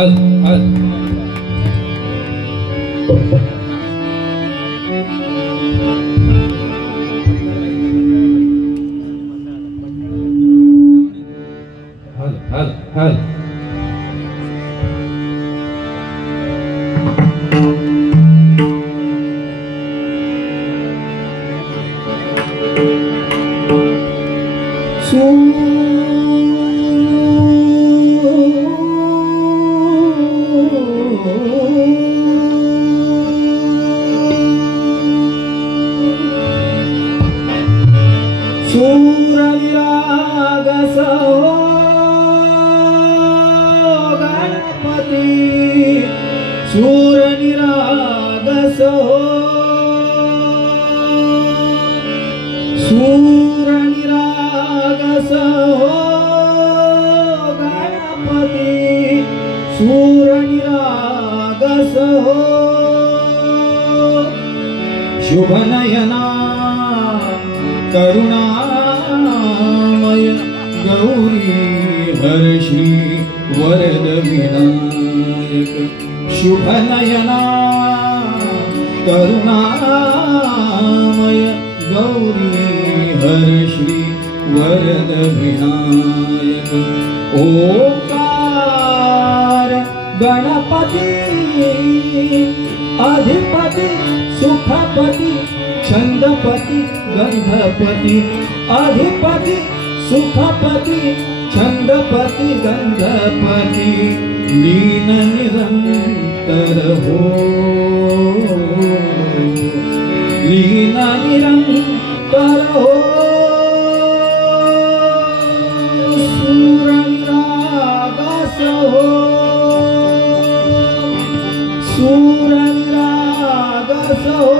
हल हल हल हल शुभनयना करुणामय गौरी हर्षी वरद विनायक शुभनयना करुणामय गौरी हर्षी वरद विनायक ओंकार गणपती अधिपति सुखपति छंदपति गंधपति अधिपति सुखपति छंदपति गंधपति लीन निरंतर हो लीन निरंतर हो सूरनिरागस हो सूरनिरागस हो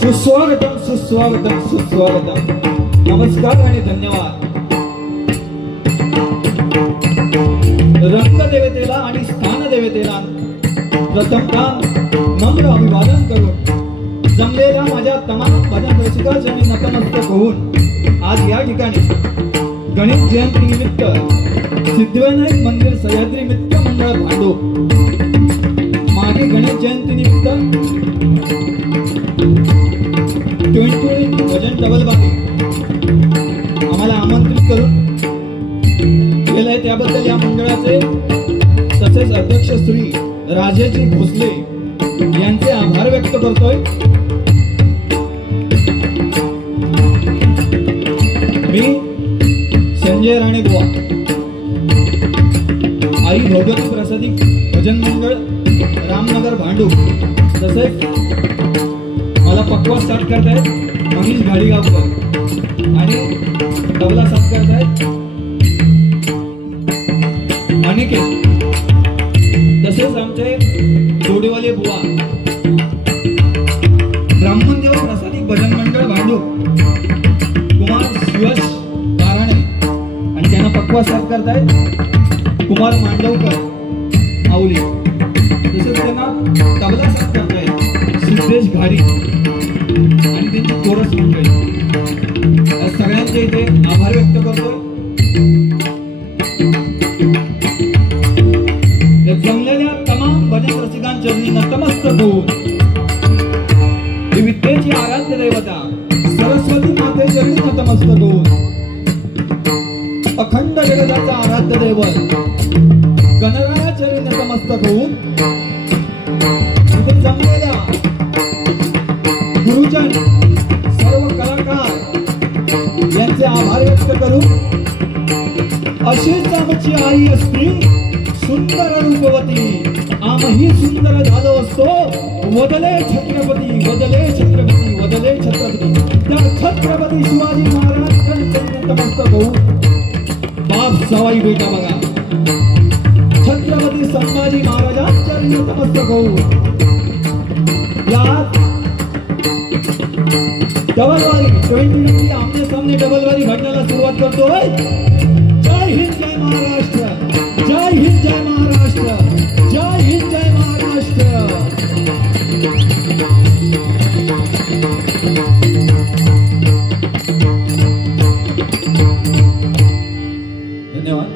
सुस्वागतम सुस्वागतम सुस्वागतम नमस्कार आणि धन्यवाद। रंगदेवतेला आणि स्थानदेवतेला प्रथमतः नम्र अभिवादन करून जमलेल्या माझ्या तमाम भजन रसिकांचे मी नतमस्तक होऊन आज या ठिकाणी गणेश जयंती निमित्त सिद्धिविनायक मंदिर सह्याद्री मित्र मंडळ भांडूप मागे गणेश जयंती निमित्त 20 भजन डबल बाकी आम्हाला आमंत्रित करून केलंय त्याबद्दल या मंडळाचे तसेच अध्यक्ष श्री राजेजी भोसले यांचे आभार व्यक्त करतोय। मी संजय राणे बुवा आई भगवती प्रसादी भजन मंडळ रामनगर भांडूप तसेच मला पक्वास साथ करतायत मनीष गाडीगावकर आणि तबला साथ करतायत अनिकेत तसेच आमचे जोडीवाले बुवा ब्राह्मणदेव प्रसादिक भजन मंडळ भांडूप कुमार सुयश काराणे आणि त्यांना पक्वास साथ करतायत कुमार मांडवकर आवली तसेच त्यांना तबला साथ करतायत सिद्धेश घाडी आणि त्यांची कोरस मंडळी या सगळ्यांचे इथे आभार व्यक्त करतोय। जमलेल्या तमाम भजन रसिकांचरणी नतमस्तक होऊन विद्येची आराध्य देवता सरस्वती माते चरणी नतमस्तक होऊन अखंड जगताचा आराध्य दैवत गणराया चरणी नतमस्तक होऊन इथे जमलेल्या करू अशीच आमची आई असती सुंदर रूपवती आम्ही सुंदर झालो असतो वदले छत्रपती वदले छत्रपती वदले छत्रपती त्या छत्रपती शिवाजी महाराज नतमस्तक होऊ बाप सवाई बेटा बघा छत्रपती संभाजी महाराजांच्या नतमस्तक होऊ यात डबलवारी 2020 आमने सामने डबलवारी घडण्याला सुरुवात करतोय जय हिंद जय महाराष्ट्र जय हिंद जय महाराष्ट्र जय हिंद जय महाराष्ट्र धन्यवाद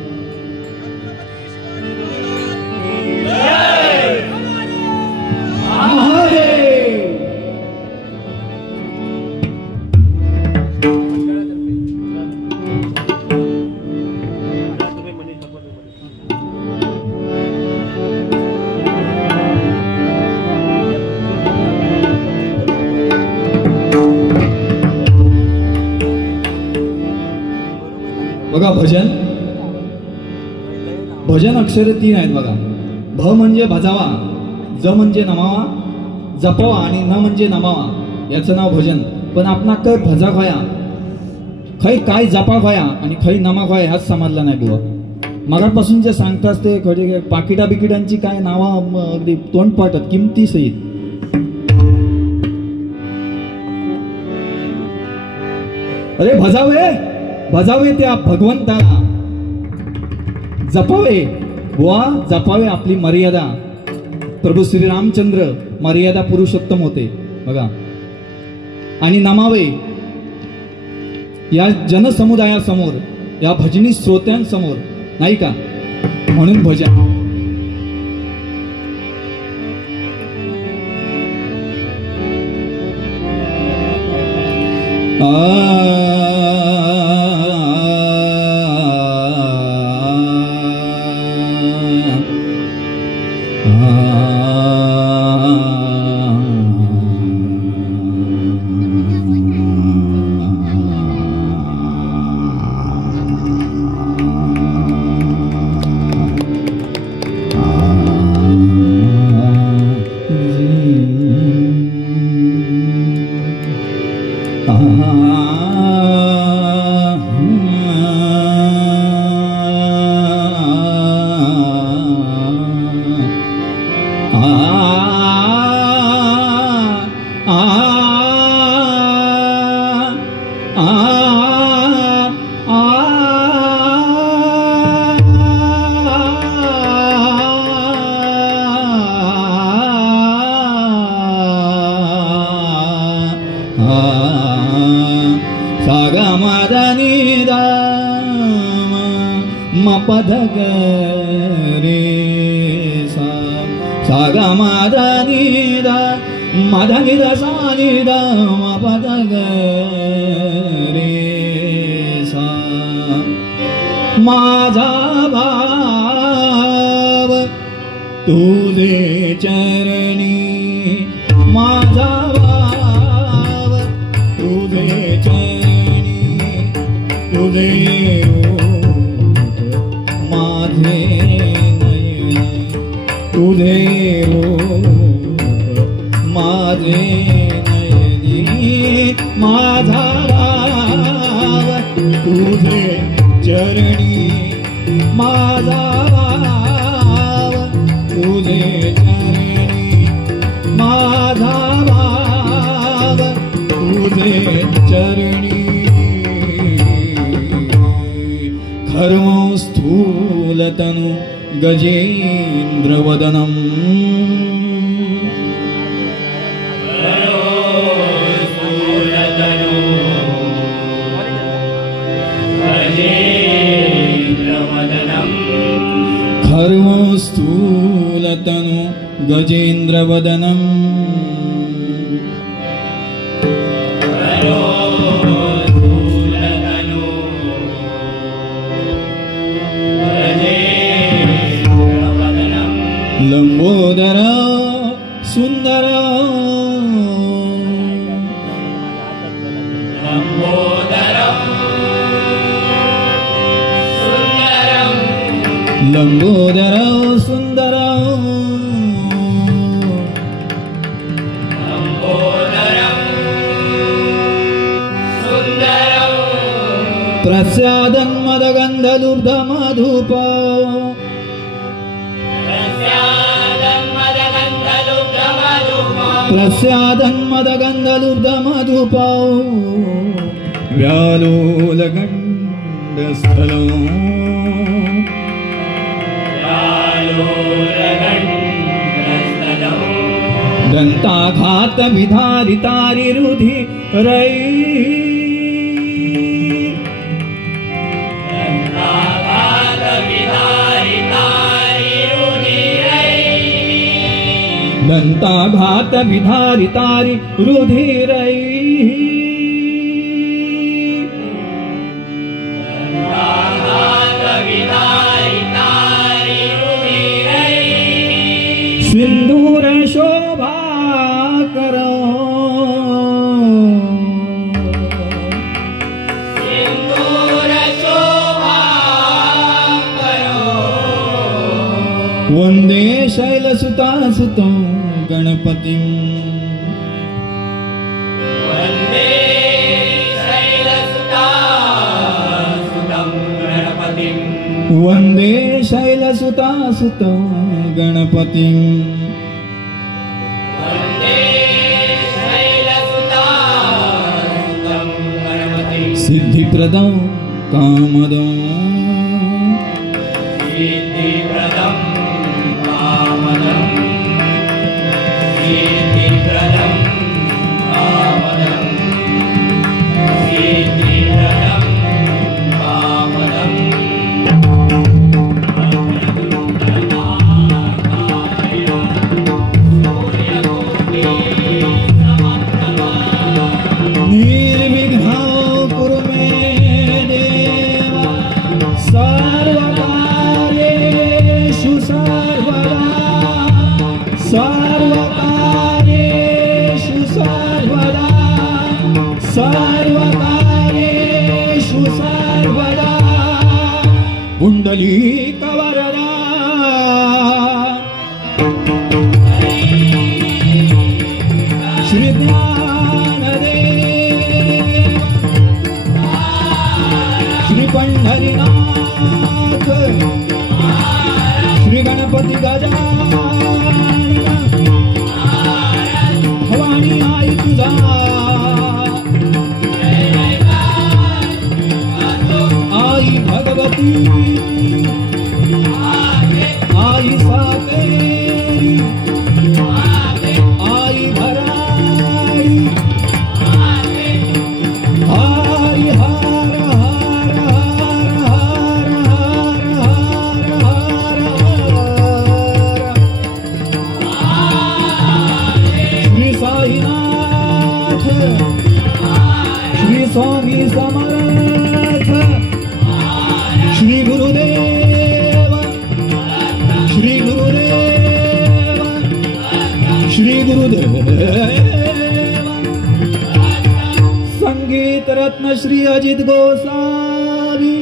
बघा भजन भजन अक्षरे 3 आहेत बघा भ म्हणजे भजावा ज म्हणजे नमावा जपावा आणि न म्हणजे नमावा याचं नाव भजन पण आपणा काय भजा खोया खै काय जपा खोया आणि खै नमा खोया ह्याच समजला नाही बुवा मगापासून जे सांगतास ते खडे पाकिटा बिकिटांची काय नावा अगदी तोंड पाटत किमती सहित अरे भजावे त्या भगवंताला जपावे बुवा जपावे आपली मर्यादा प्रभू श्री रामचंद्र मर्यादा पुरुषोत्तम होते बघा आणि नमावे या जनसमुदायासमोर या भजनी श्रोत्यांसमोर नाही का म्हणून भजन माझा भाव तुझे चरणी माझा भाव तुझे चरणी तुझे रूप माझे नयन तुझे रूप माझे नयनी माझा भाव तुझे चरणी माझा भाव तुझे चरणी माझा भाव तुझे चरणी खर्व स्थूलतनु गजेंद्र वदनम खर्व स्थूलतनु गजेंद्र वदनम लंबोदर सुंदर लंबोदर लंबोदर सुंदर प्रस्यादन मदगंधलुब्ध मधुप प्रस्यादन मदगंधलुब्ध मधुप व्यालोलगंडस्थलं दंताघात विधारितारि रुधिरै दंताघात विधारितारि रुधिरै सिंदूर शोभा करो वंदे शैलसुता सुतं गणपतिं वंदे शैलसुता सुतं गणपतिं सिद्धिप्रदं कामदं पुंडलीक वरदा श्री ज्ञानदेव श्री पंढरीनाथ श्री गणपती गजानन भवानी आई तुझा आई भगवती आई सातेरी आई भराई आई हार हार हार हार हार हार श्री साईनाथ श्री स्वामी समर्थ श्री गुरुदेव श्री गुरुदेव श्री गुरुदेव संगीत रत्न श्री अजित गोसावी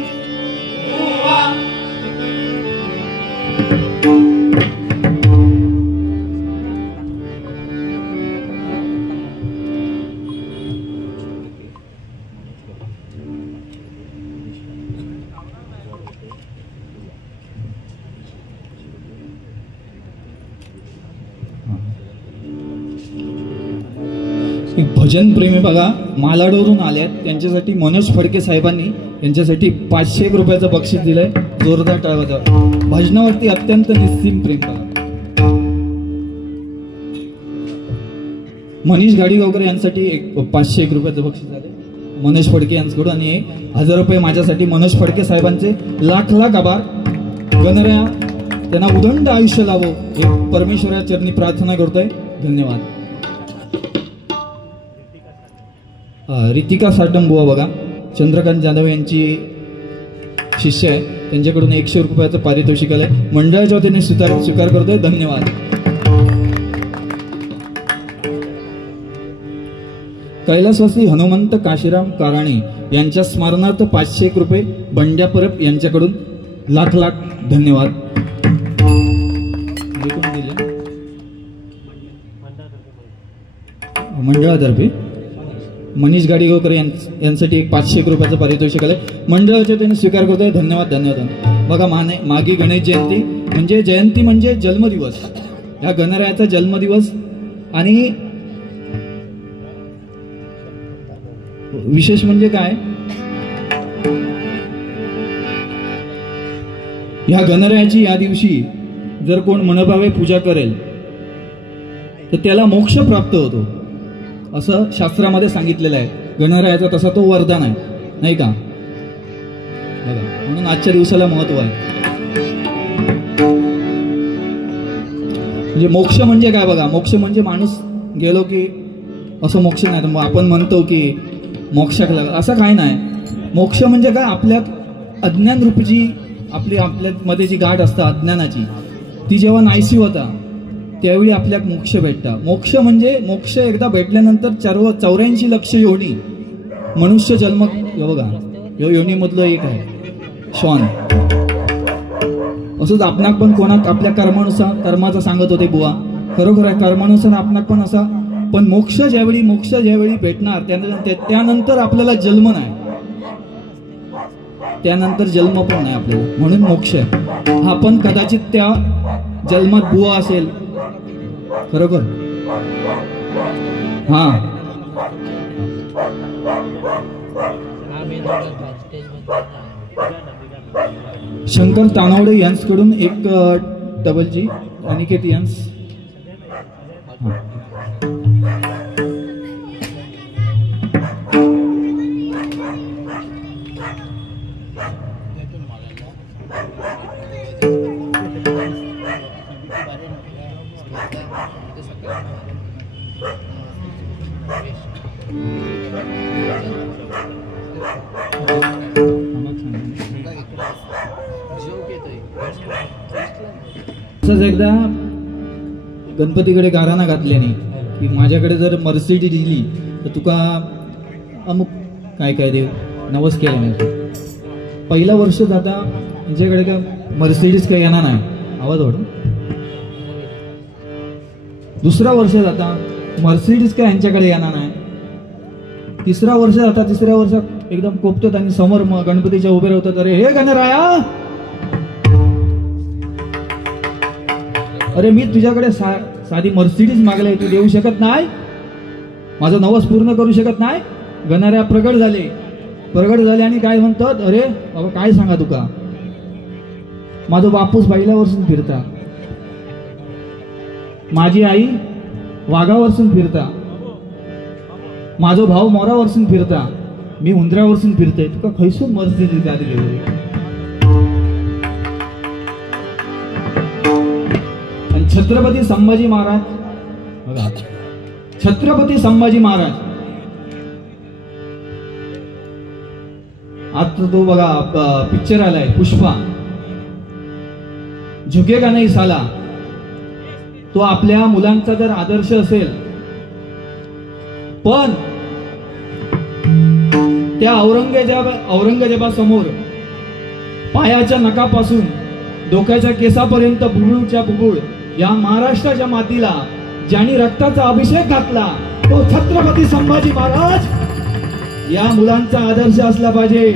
भजन प्रेमी बघा मालाडवरून आले त्यांच्यासाठी मनोज फडके साहेबांनी त्यांच्यासाठी 500 रुपयाचं बक्षीस दिलंय जोरदार टाळ्या भजनावरती अत्यंत निस्सीम प्रेम बघा मनीष गाडीगावकर यांसाठी 501 रुपयाचं बक्षीस झाले मनोज फडके यांच्याकडून आणि 1000 रुपये माझ्यासाठी मनोज फडके साहेबांचे लाख लाख आभार गणऱ्या त्यांना उदंड आयुष्य लावो हे परमेश्वराच्या चरणी प्रार्थना करतोय धन्यवाद रितिका साटमबुवा बघा चंद्रकांत जाधव यांची शिष्य आहे त्यांच्याकडून 100 रुपयाचं पारितोषिक आलंय मंडळाच्या वतीने स्वीकार करतोय धन्यवाद कैलासवासी हनुमंत काशीराम काराणी यांच्या स्मरणार्थ 501 रुपये बंड्या परब यांच्याकडून लाख लाख धन्यवाद. मंडळातर्फे मनीष गाडीगावकर यांसाठी एक 500 रुपयाचं पारितोषिक आलंय. मंडळाचे त्यांनी स्वीकार करतोय. धन्यवाद धन्यवाद. बघा मागी गणेश जयंती म्हणजे जन्मदिवस. ह्या गणरायाचा जन्मदिवस. आणि विशेष म्हणजे काय, ह्या गणरायाची या दिवशी जर कोण मनोभावे पूजा करेल तर त्याला मोक्ष प्राप्त होतो असं शास्त्रामध्ये सांगितलेलं आहे. गणरायाचा तसा तो वरदान आहे, नाही का? बघा, म्हणून आजच्या दिवसाला महत्व आहे. म्हणजे मोक्ष म्हणजे काय बघा, मोक्ष म्हणजे माणूस गेलो की असं मोक्ष नाही. तर आपण म्हणतो की मोक्षाक लागला, असं काय नाही. मोक्ष म्हणजे काय, आपल्यात अज्ञान रूपी जी आपल्यामध्ये जी गाठ असता अज्ञानाची, ती जेव्हा नाहीशी होता त्यावेळी आपल्याक मोक्ष भेटता. मोक्ष म्हणजे मोक्ष एकदा भेटल्यानंतर 84 लक्ष योनी मनुष्य जन्म. बघा, योनीमधलं एक आहे श्वान. असंच आपणाक पण कोणाक आपल्या कर्माचं सांगत होते बुवा, खरोखर आहे कर्मानुसार आपणाक पण असा. पण मोक्ष ज्यावेळी भेटणार त्यानंतर आपल्याला जन्म नाही, त्यानंतर जन्म पण नाही आपल्याला. म्हणून मोक्ष आहे हा. पण कदाचित त्या जन्मात बुवा असेल, खरोखर. हा, शंकर तानावडे यांच्याकडून एक डबल जी. अनिकेत यांस. एकदा गणपतीकडे गाराणा घातल्याने की माझ्याकडे जर मर्सिडीज दिली तर तुका अमुक काय काय देव नवस केला नाही. पहिला वर्ष जाता यांच्याकडे काय मर्सिडीज काही येणार नाही. आवाज वाढून. दुसरा वर्ष जाता मर्सिडीज काय यांच्याकडे येणार नाही. तिसरा वर्ष जाता तिसऱ्या वर्षात एकदम कोपतात आणि समोर गणपतीच्या उभे राहतात. अरे हे गणराया, अरे मी तुझ्याकडे साधी मर्सिडीज मागलाय, तू देऊ शकत नाही, माझं नवस पूर्ण करू शकत नाही. गणराया प्रगट झाले आणि काय म्हणतात, अरे बाबा काय सांगा तुका, माझं बापूस बैलावरसून फिरता, माझी आई वाघावरसून फिरता, माझा भाऊ मोरावरसून फिरता, मी उंदरावरसून फिरतोय, तुका खैसून मर्सिडीज गाडी घेऊ. छत्रपती संभाजी महाराज, बघा छत्रपती संभाजी महाराज आता तो बघा पिक्चर आलाय पुष्पा, झुकेगा नहीं साला. तो आपल्या मुलांचा जर आदर्श असेल, पण त्या औरंगजेबासमोर पायाच्या नखापासून डोक्याच्या केसापर्यंत बुबुळच्या बुबुळ या महाराष्ट्राच्या मातीला ज्यांनी रक्ताचा अभिषेक घातला तो छत्रपती संभाजी महाराज या मुलांचा आदर्श असला पाहिजे.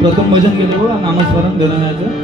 प्रथम भजन केलं नामस्मरण गणनाचं.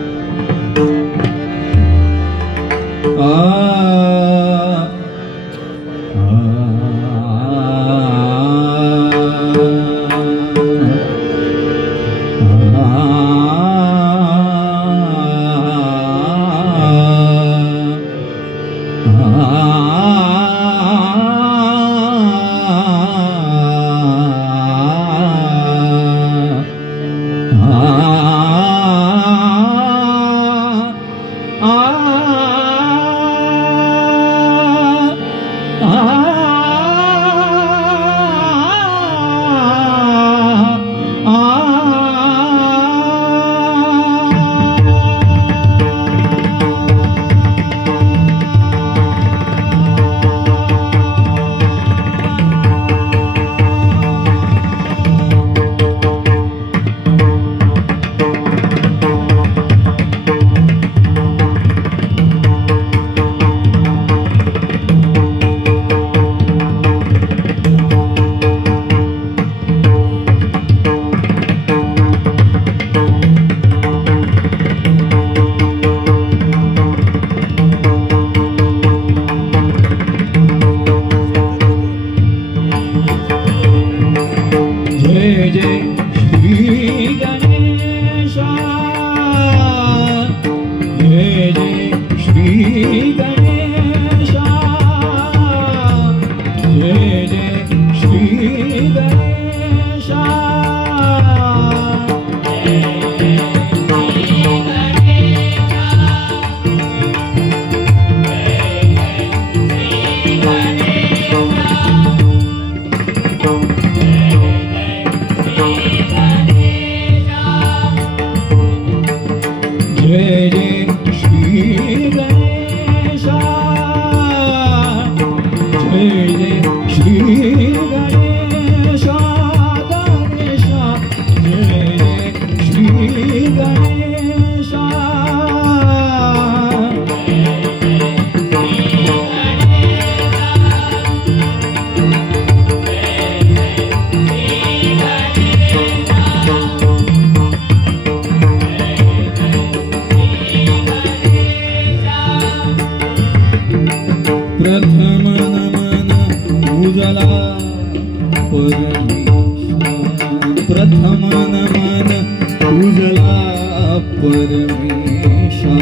जय श्री गणेशा जय जय श्री गणेशा जय जय श्री गणेशा जय जय श्री गणेशा जय जय श्री गणेशा गणेशा जय जय श्री गणेशा प्रथम नमन उजला परमेशा प्रथम नमन उजला परमेशा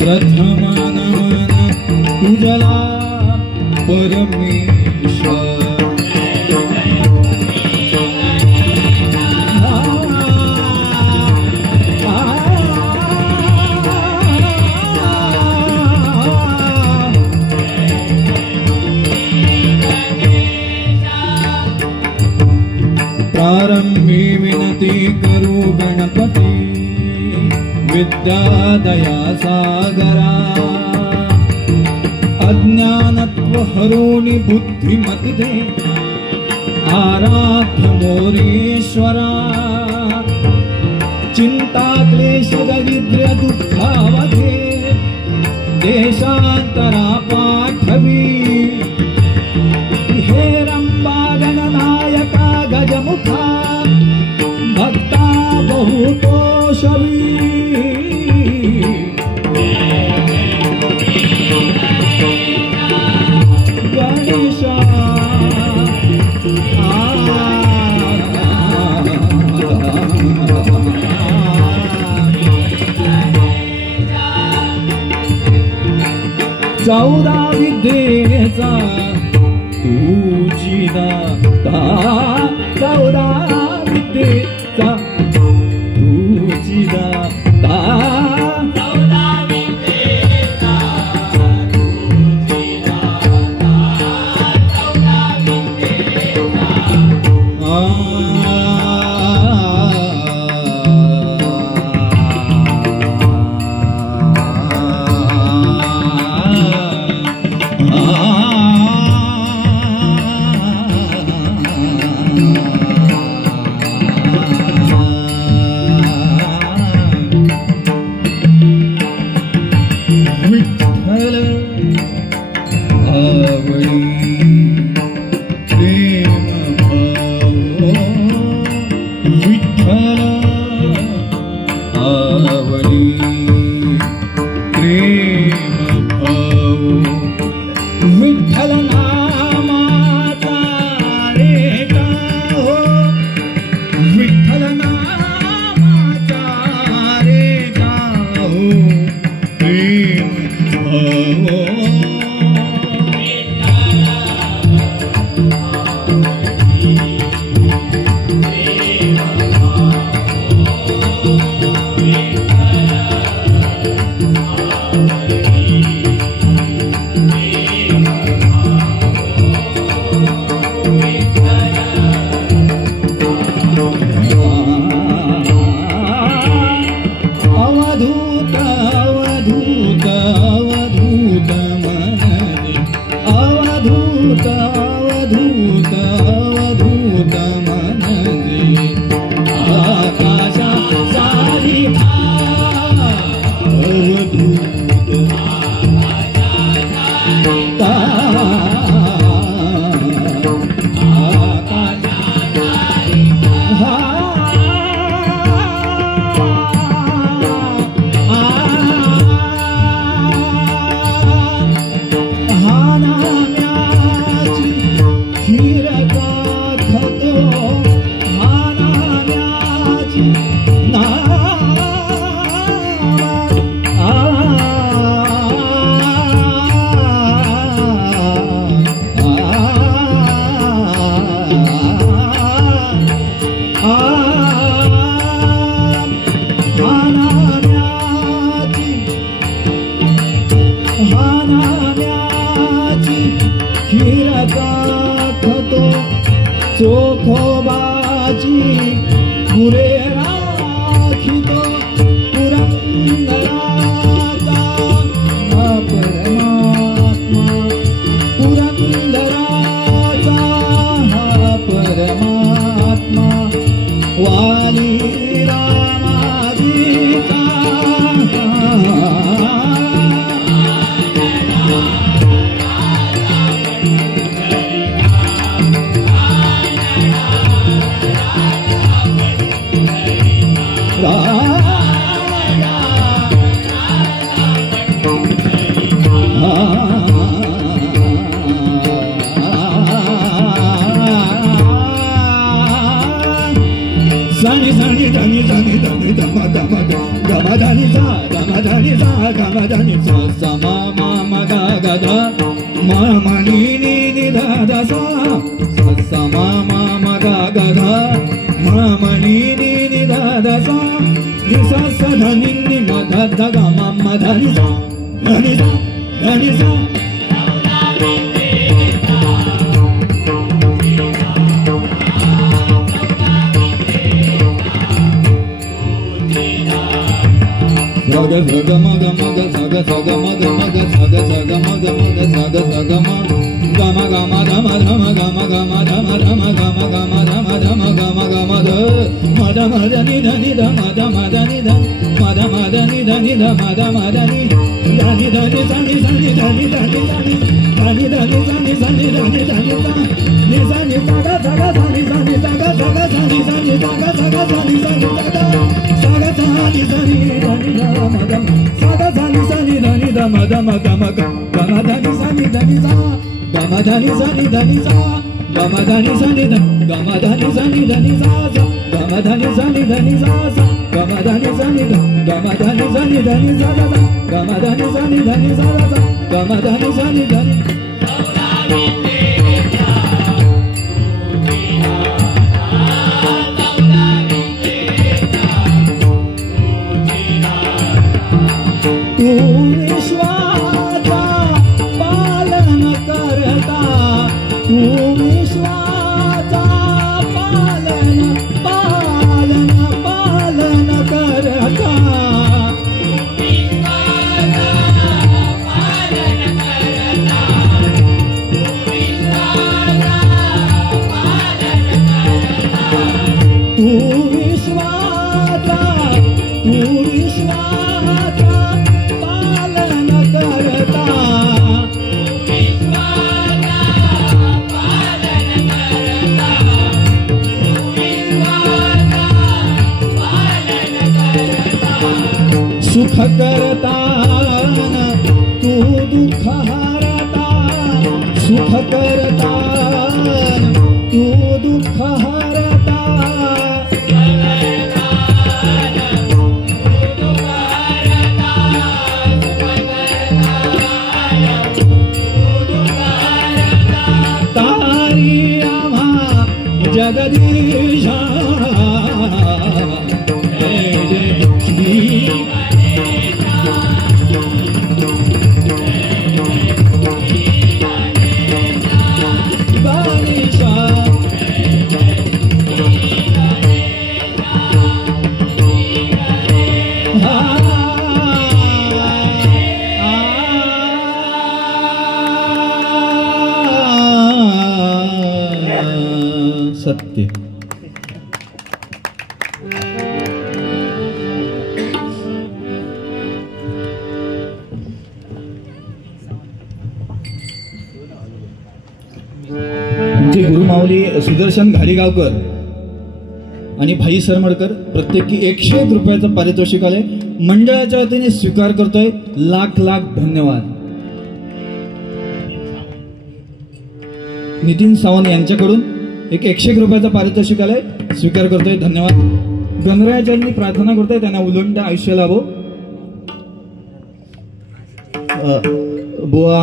प्रथम नमन उजला परमेशा प्रारंभी विनती करू गणपती विद्यादया सागरा अज्ञानत्व हरोनि बुद्धिमति दे आराध्य मोरेश्वरा चिंता क्लेश दरिद्र दुःखावधे देशांतरा पाठवी हे रंबा गणनायका गजमुखा भक्ता बहुतोषवी गणेशा चौदा विद्येचा तुझी दाता चौदा विद्येचा तुझी दाता चौदा विद्येचा तुझी दाता चौदा विद्येचा विठोबाची पुरे राखितो पुरंदराचा हा परमात्मा पुरंदराचा हा परमात्मा वाली रामाजीचा Zani zani zani zani zani dama dama dama dani za dama dani za dama dani za sama mama ga ga da mama ni ni ni da da sa sama mama ga ga da mama ni ni ni da da sa ni sa sa dhani ni ma da da ga mama dhani sa dhani sa dhani sa Saga saga maga maga saga saga maga maga saga saga maga maga saga saga ma gama gama gama gama gama gama gama gama gama gama gama gama gama gama da mada mada ni da ni da mada mada ni da mada mada ni da ni da mada mada ni da ni da ni da ni da ni da ni da ni da ni da ni da ni da ni da ni da ni da ni da ni da ni saga saga da ni da ni saga saga da ni da ni saga saga da ni da ni saga saga da ni da ni da ni da madam saga da ni da ni da ni da madam gama gama da ni da ni da ni da gama da ni da ni da ni da gama da ni da ni da gama da ni da ni da ni da gama da ni da ni da ni da gama da ni da ni da gama da ni da ni da ni da gama da ni da ni da ni da gama da ni da ni da ni तू विश्वाचा पालन करता तू विश्वाचा पालन पालन पालन करता तू विश्वाचा पालन करता सुख करता तू दुःख हरता सुख करता तू दुःख हरता तारी आम्हा जगदीशा सत्य तुमचे गुरुमाऊली सुदर्शन घाडीगावकर आणि भाई सरमडकर प्रत्येकी 101 रुपयाचं पारितोषिक आले मंडळाच्या वतीने स्वीकार करतोय लाख लाख धन्यवाद नितीन सावंत यांच्याकडून एक 101 रुपयाचं पारितोषिक आले स्वीकार करतोय धन्यवाद गणरायाच्यांनी प्रार्थना करतोय त्यांना उलंड आयुष्य लाभो बुवा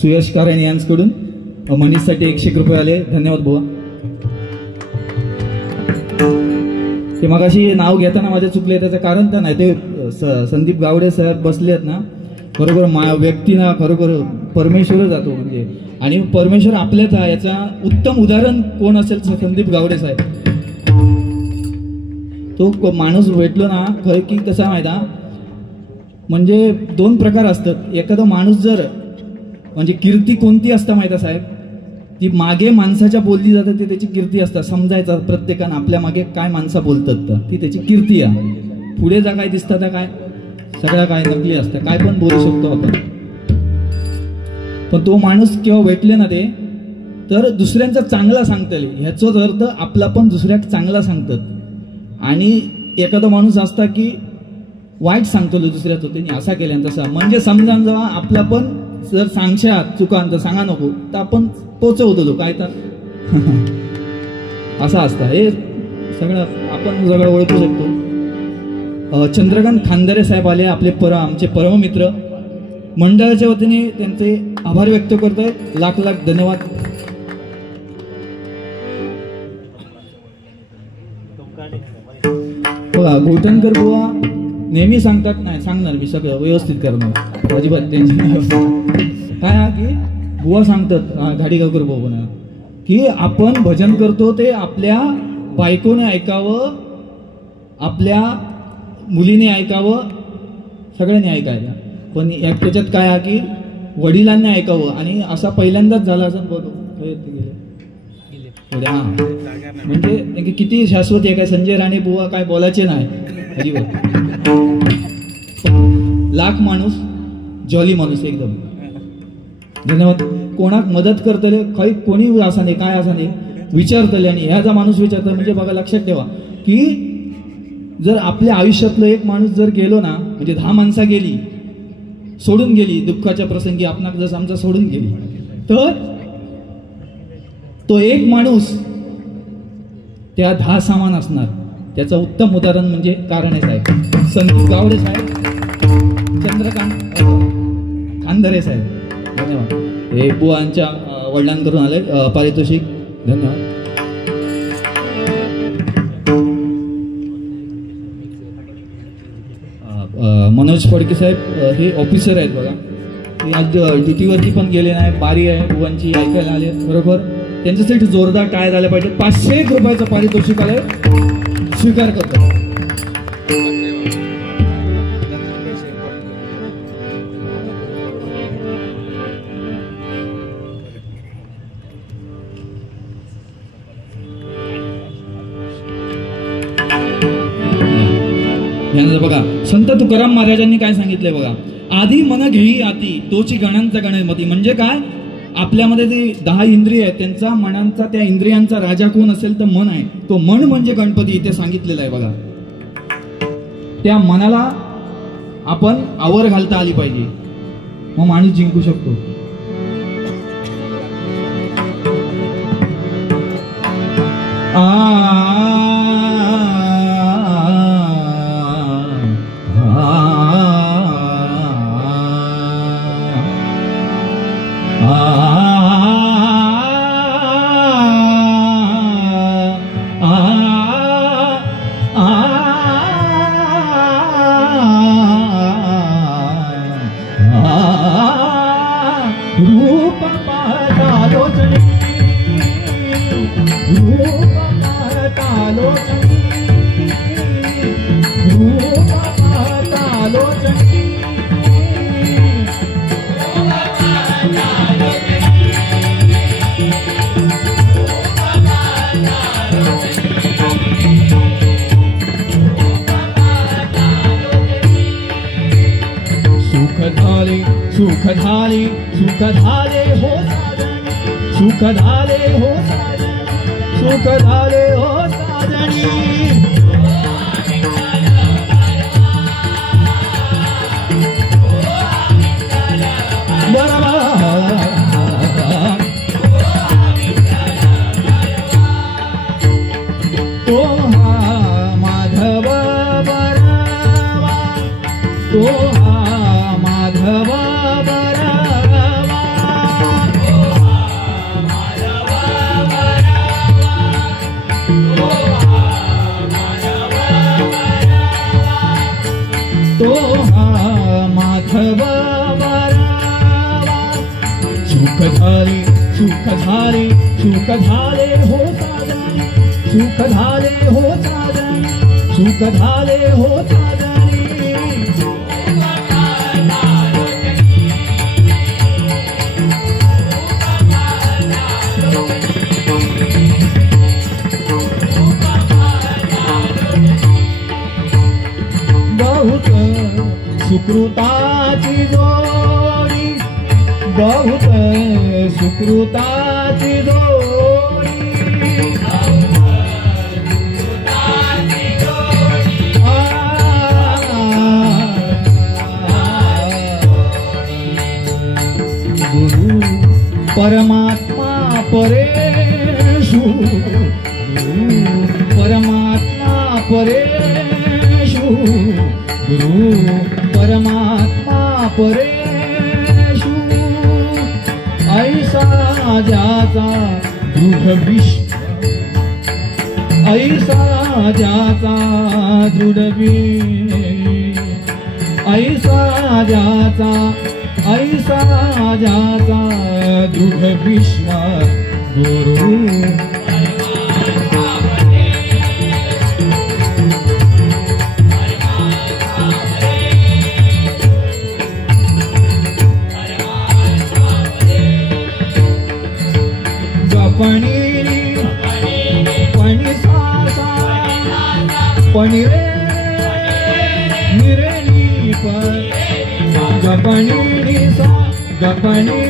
सुयश कारणे यांच्याकडून मनीषसाठी 101 रुपये आले धन्यवाद बुवा ते मगाशी नाव घेताना माझे चुकले त्याचं कारण तर नाही ते संदीप गावडे साहेब बसले आहेत ना खरोखर व्यक्तीना खरोखर परमेश्वर जातो म्हणजे आणि परमेश्वर आपल्याच आहे याचा उत्तम उदाहरण कोण असेल संदीप गावडे साहेब. तो माणूस भेटलो ना खरं की कसा माहिती म्हणजे दोन प्रकार असतात. एखादा माणूस जर म्हणजे कीर्ती कोणती असतं माहिती साहेब, ती मागे माणसाच्या बोलली जाते ते त्याची कीर्ती असतात. समजायचं प्रत्येकानं आपल्या मागे काय माणसं बोलतात तर ती त्याची कीर्ती आहे. पुढे जा काय दिसतं त्या काय सगळं काय नकली असतं, काय पण बोलू शकतो आपण. पण तो माणूस केव्हा भेटले ना ते तर दुसऱ्यांचा चांगला सांगतले ह्याचाच अर्थ आपला पण दुसऱ्याक चांगला सांगतात. आणि एखादा माणूस असता की वाईट सांगतो दुसऱ्याचं त्यांनी असा केल्या तसा, म्हणजे समजा जेव्हा आपला पण जर सांगशा चुकांत सांगा नको तर आपण पोचवतो काय तर असा असता. हे सगळं आपण सगळं ओळखू शकतो. चंद्रकांत खानदारे साहेब आले आपले आमचे परम मित्र. मंडळाच्या वतीने त्यांचे आभार व्यक्त करतोय. लाख लाख धन्यवाद. बघा गोटणकर बुवा नेहमी सांगतात, नाही सांगणार मी सगळं व्यवस्थित करणार अजिबात टेन्शन काय हा की बुवा सांगतात घाडीगावकर बुवा की आपण भजन करतो ते आपल्या बायकोने ऐकावं, आपल्या मुलीने ऐकावं, सगळ्यांनी ऐकायला. पण त्याच्यात काय आहे की वडिलांनी ऐकावं. आणि असा पहिल्यांदाच झाला असं बघ म्हणजे किती शाश्वत आहे काय संजय राणे बुवा काय बोलायचे नाही अजिबात. लाख माणूस जॉली माणूस एकदम धन्यवाद. कोणाक मदत करतले काही कोणी असा नाही काय असा नाही विचारतले. आणि ह्याचा माणूस विचारतो म्हणजे बघा लक्षात ठेवा की जर आपल्या आयुष्यातलं एक माणूस जर गेलो ना म्हणजे 10 माणसं गेली सोडून गेली दुःखाच्या प्रसंगी आपणाक जर आमचा सोडून गेली तर तो एक माणूस त्या 10 सामान असणार. त्याचं उत्तम उदाहरण म्हणजे कारणे साहेब, संदीप गावडे साहेब, चंद्रकांत खानदारे साहेब. धन्यवाद. हे बुवांच्या वडिलांकडून आले पारितोषिक. धन्यवाद. मनोज फडके साहेब हे ऑफिसर आहेत बघा. ते आज ड्युटीवरती पण गेले नाही. बारी आहे बुवांची ऐकायला आले. बरोबर त्यांच्यासाठी जोरदार टाळ्या झाल्या पाहिजे. 501 रुपयाचं पारितोषिक आलंय स्वीकार करतो. बघा संत तुकाराम महाराजांनी काय सांगितलंय बघा, आधी मन घेई आती तोची गणांचा गणपती. म्हणजे काय आपल्यामध्ये जे 10 इंद्रिय आहेत त्यांचा मनांचा त्या इंद्रियांचा राजा कोण असेल तर मन आहे. तो मन म्हणजे गणपती इथे सांगितलेला आहे बघा. त्या मनाला आपण आवर घालता आली पाहिजे मग माणूस जिंकू शकतो. सुख झाले हो साजणी, सुख झाले हो साजणी, सुख झाले हो साजणी. तो हा माधव बरावा, तो हा माधव सुख झाली सुख झाले हो साजनी, सुख झाले हो साजनी, सुख झाले हो साजनी. बहुत सुकृताची जोडी, बहुत सुकृताची जोडी. गुरु परमात्मा परेशु, गुरु परमात्मा परेशु, गुरु परमात्मा परेशु. ऐसा ज्याचा दृढ विश्वास, ऐसा ज्याचा दृढ विश्वास, ऐसा ज्याचा दृढ विश्वास गुरु. गपणी पणी सासा पणी रे निरेनी पण गपणी सा गपणी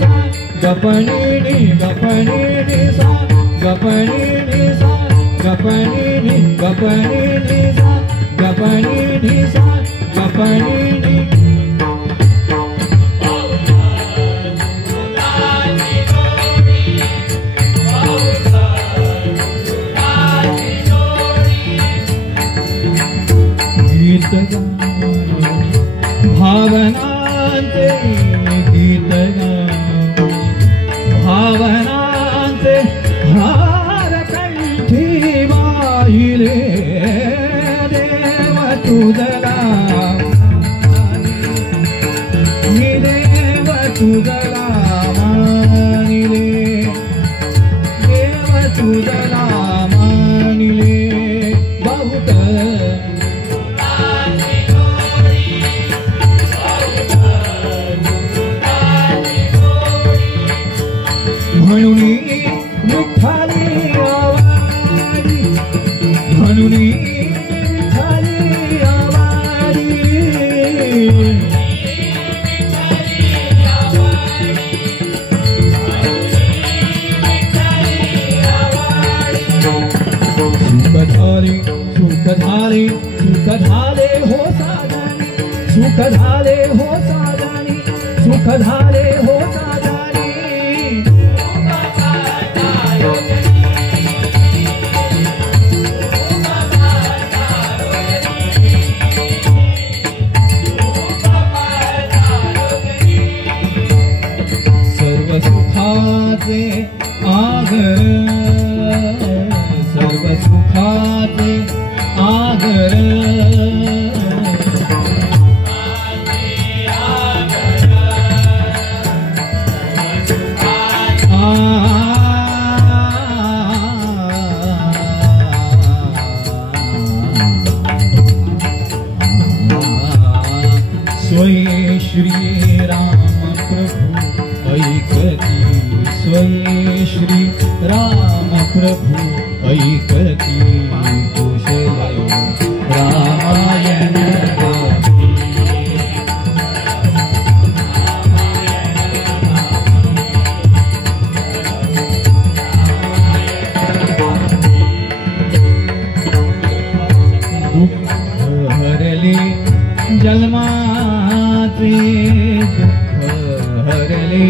सा गपणी गपणी सा गपणी सा गपणी गपणी सा गपणी सा गपणी. गीत भावनांचे गीत भावनांचे हार कंठी वाहिले देव तुझला मी देव तुझला मानिले देव तुझला मानिले. बहुत म्हणून विठ्ठली आवारी, म्हणून विठ्ठली आवारी. सुख झाले सुख झाले सुख झाले हो साजनी, सुख झाले हो साजनी, सुख झाले हो साजनी. सर्व सुखाचे आगर, सर्व सुखाचे आगर. स्वये श्री राम प्रभु ऐकती, स्वये श्री राम प्रभु ऐकती. कुशल रामायण दुःख हरले जन्माचे, दुःख हरले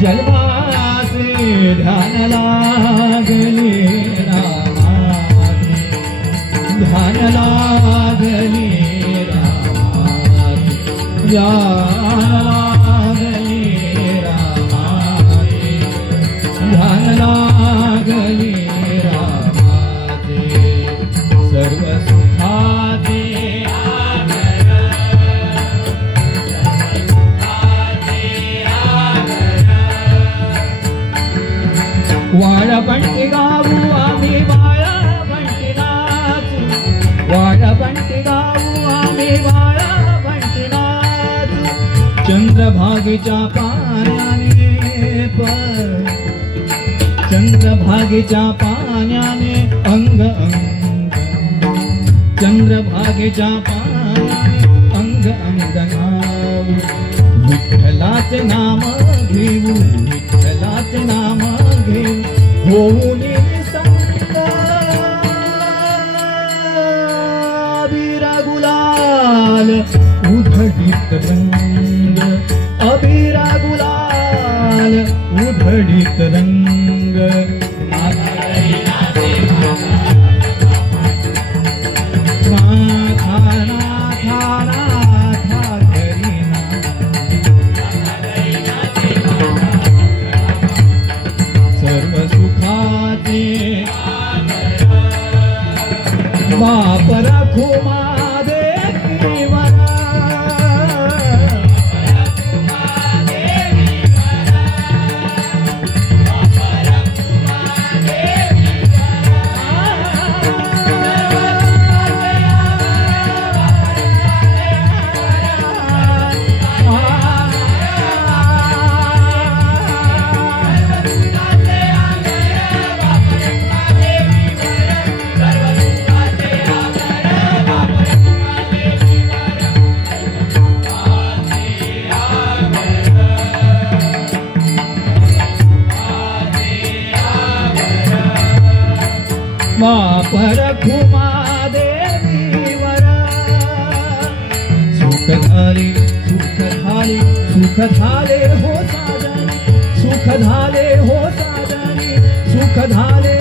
जन्माचे. ध्यान लागले रामाचे, ध्यान लागले रामाचे, ध्यान लागले रामाचे, ध्यान लागले रामाचे. सर्व सुखाचे चंद्रभागेच्या पाण्याने चंद्रभागेच्या पाण्याने अंग अंग चंद्रभागेच्या पाण्याने अंग अंग नाव विठ्ठलाचे नाम घेऊ विठ्ठलाचे नाम घेऊ होऊन संत अबीरा गुलाल उधळीत रंग अबीरा गुलाल उधळीत रंग सर्व सुखाचे बाप राखो परखुमा देवीवर सुख झाले सुख झाले सुख झाले हो साजनी सुख झाले हो साजनी सुख झाले